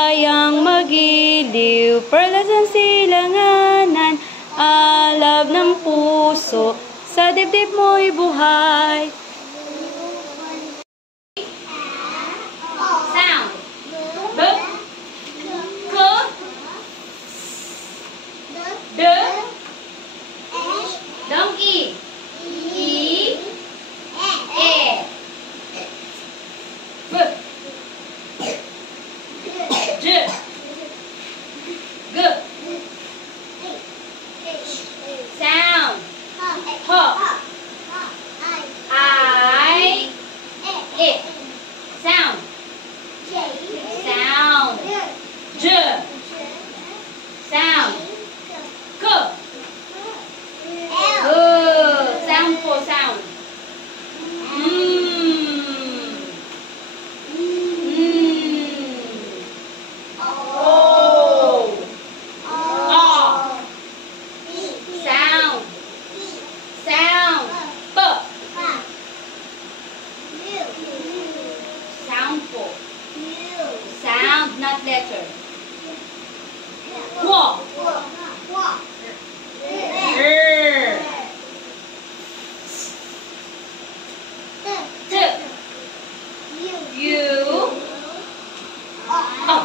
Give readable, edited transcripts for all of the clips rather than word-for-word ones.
Sayang magiliw, perlas ang silanganan, alab ng puso, sa dibdib mo'y buhay. Sound. B, k, d, donkey, e, e, b, j, g, sound, h, I, it, sound, sound, j, sound, k, sound po sound, sound, not letter. Walk. T. U. Oh.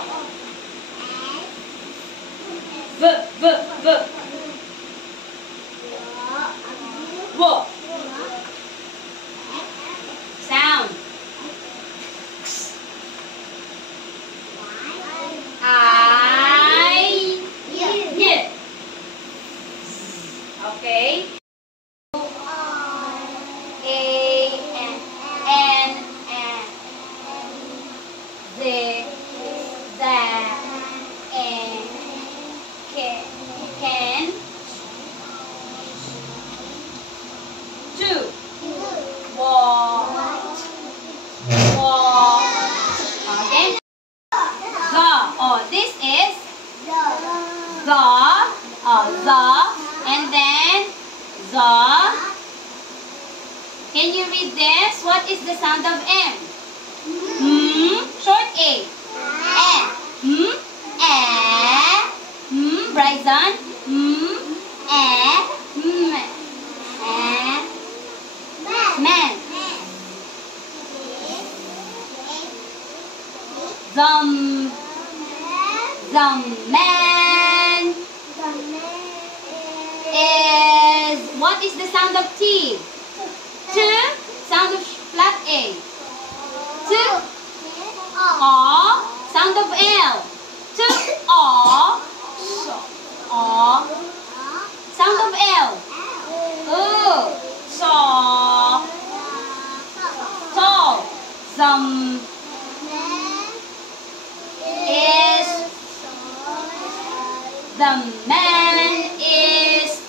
V. Walk. Sound. Okay. Can. Two. Walk. Again. The. Oh, this is the. The. And then the. Can you read this? What is the sound of M? Short A. Bryson. Man. Man is, what is the sound of T? T, sound of flat A. T, A, sound of L. T, A, sound of L. Tall. The man is,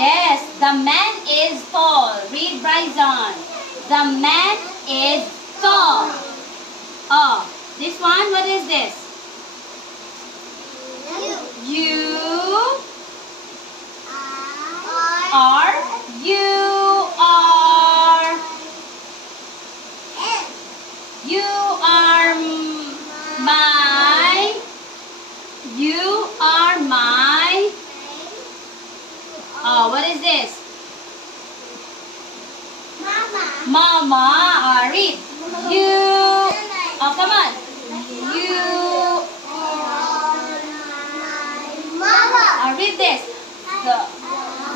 yes, the man is tall. Read Bryson. The man is tall. Oh, this one, what is this? You are my, oh, what is this? Mama. Read. You, oh, come on. You are, read this. The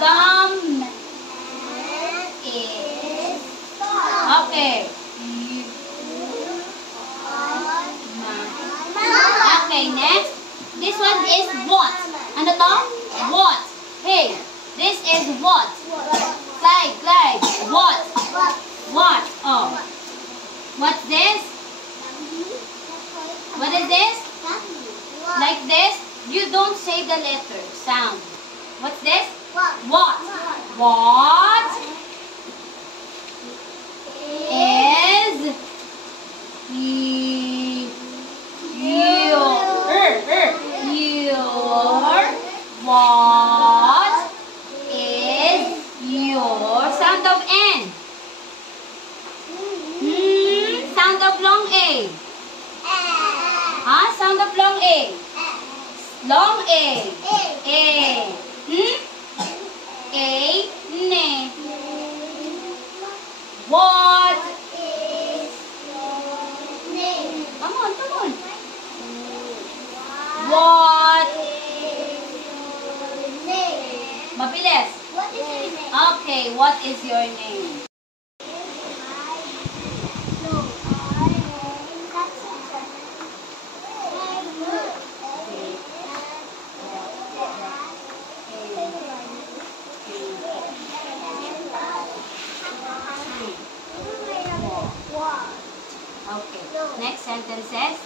man is, okay. Okay, next. This one is what? Ano to? What? Hey, this is what? Like, what? What? Oh. What's this? What is this? Like this? You don't say the letter, sound. What's this? What? What is what is your sound of N? Sound of long A. Sound sound of long A? Long A. A. A. Ne. What is your name? Come on, come on. What is your name? Mabilis. What is your name? Okay, what is your name? Okay. Next sentence says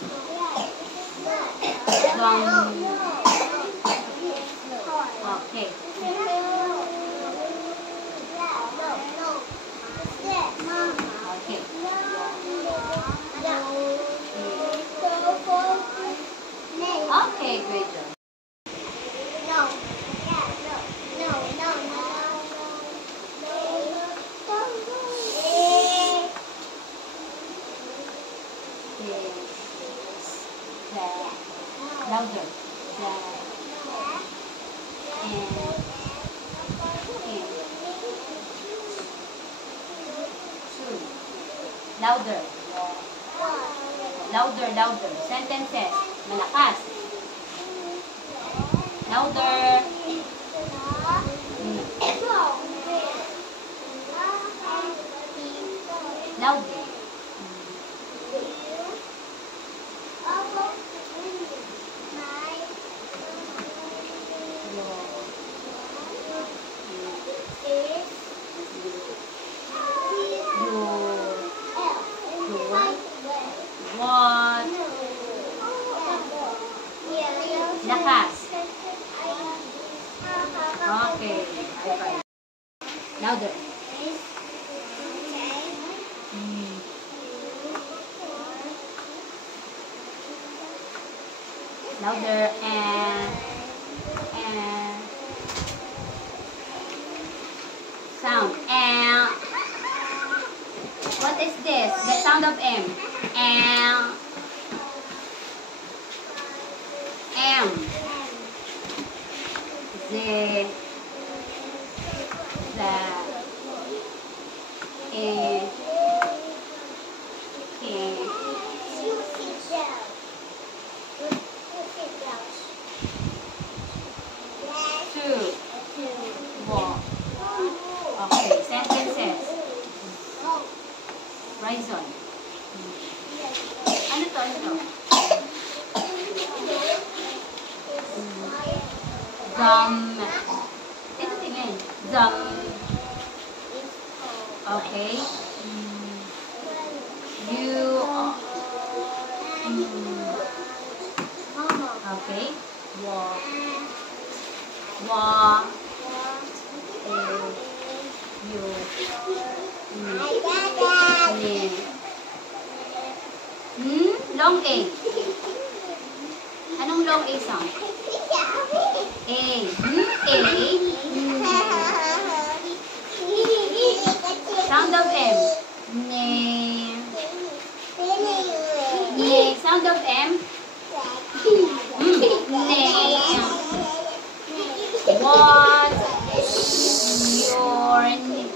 okay. Okay. Okay, great job. Louder. Louder. Louder, louder. Sentences. Malakas. Louder. Louder. What? Lakas. Okay. Okay. Louder. Louder and sound. And what is this? The sound of M. And M. The okay, sentences. Horizon. Ano to? Ano to? Ito tingin. Okay. Okay. Long A. Anong long A sound? A. A. Sound of M. Ne. Ne. Sound of M. Ne. What is your name?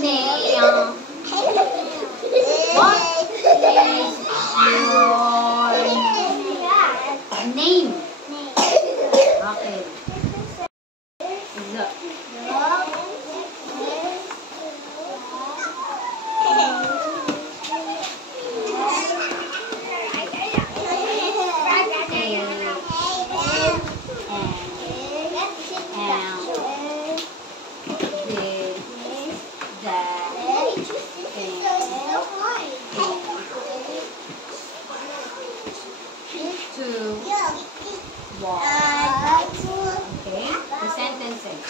Name. What is your name? Okay. Okay, the sentences.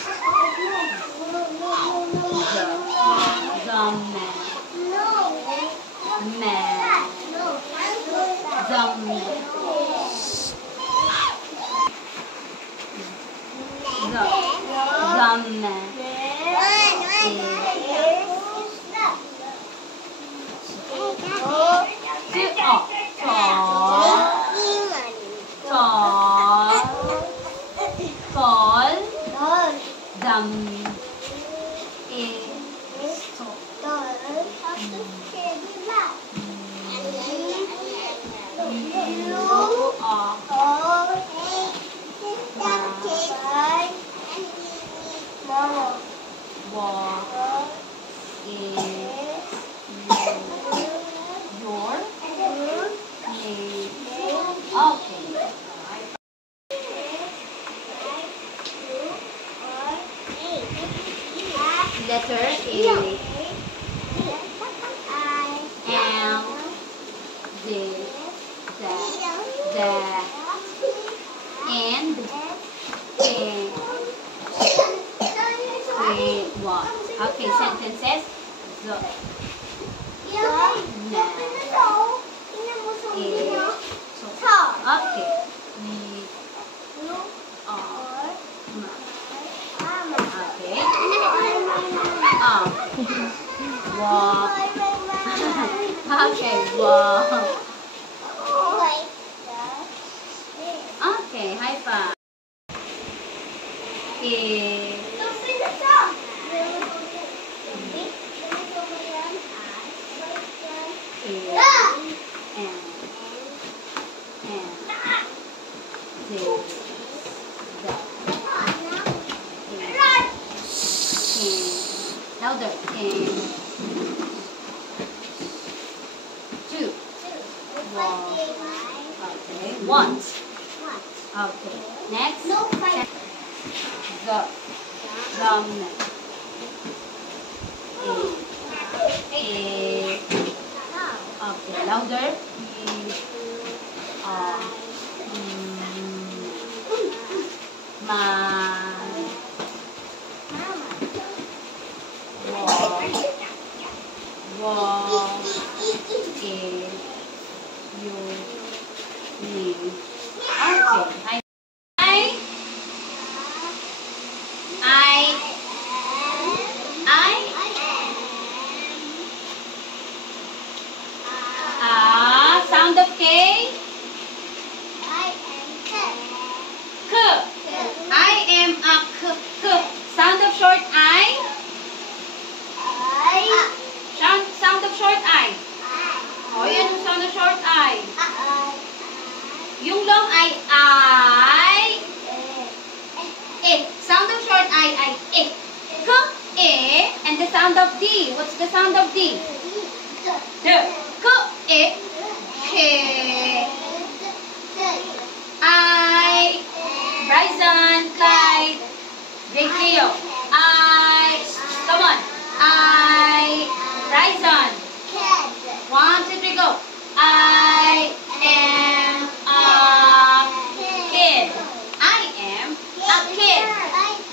Tall. Tall. Tall. Dum. Letter A. Am. This. That. And. In. Wait, what? Okay, sentences. The. Okay. Okay. Walk. Okay, walk. Okay, high five. Louder. Two. Okay. Once. Okay. Next. The. Okay. Louder. Sound of K. K. I am a K. Sound of short I. Sound of short I. Oh, yan yung sound of short I. Yung long I. Sound of short I. K, E. And the sound of D. What's the sound of D? D. K, E. K. I. Bryson, Clyde, Big Leo. Come on. Bryson. 1, 2, 3, go. I am a kid. I am a kid.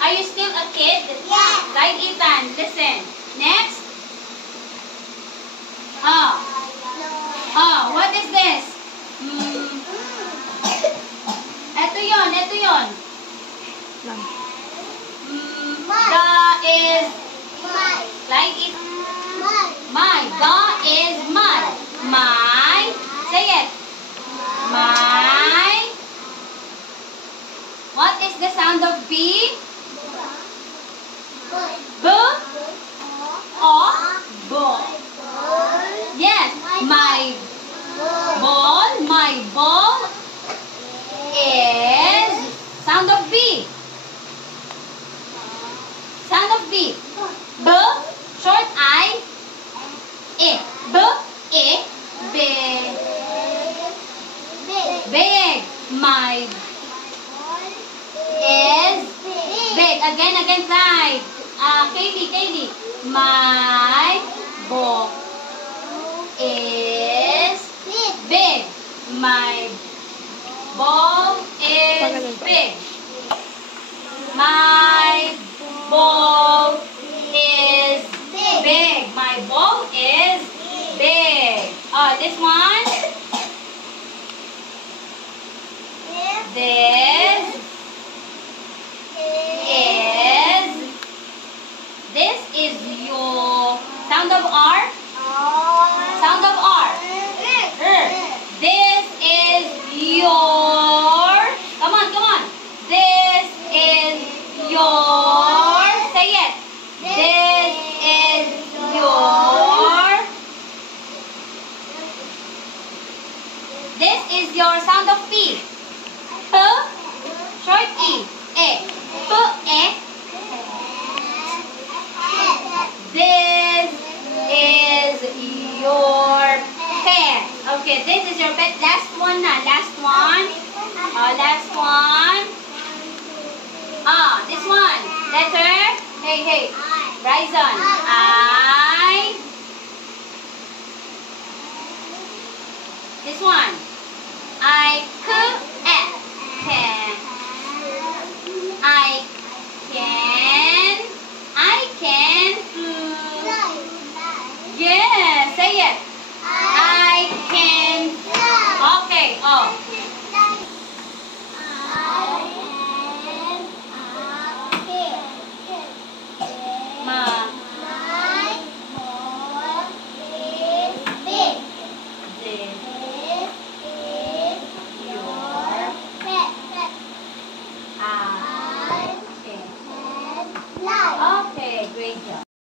Are you still a kid? Yes. Right, Ethan. Listen. Next. What is this? Ito yon. The is like it. My. The is mud. My. Say it. My. What is the sound of B? B. O. Ball. Yes. My ball is sound of B. Sound of B. B. Short I. E. B. E. Big. Big. My is big. Again, side. Kaylee. My ball is big. My ball is big. My ball is big. My ball is big. This one. This is your sound of R. Sound of R. This This is your sound of P. P, short E. E. P, E. This is your pet. Okay, this is your pet. Last one na. Last one. Last one. This one. Letter. Hey. Bryson. I. This one. I can. Yeah, say it. I can. Okay.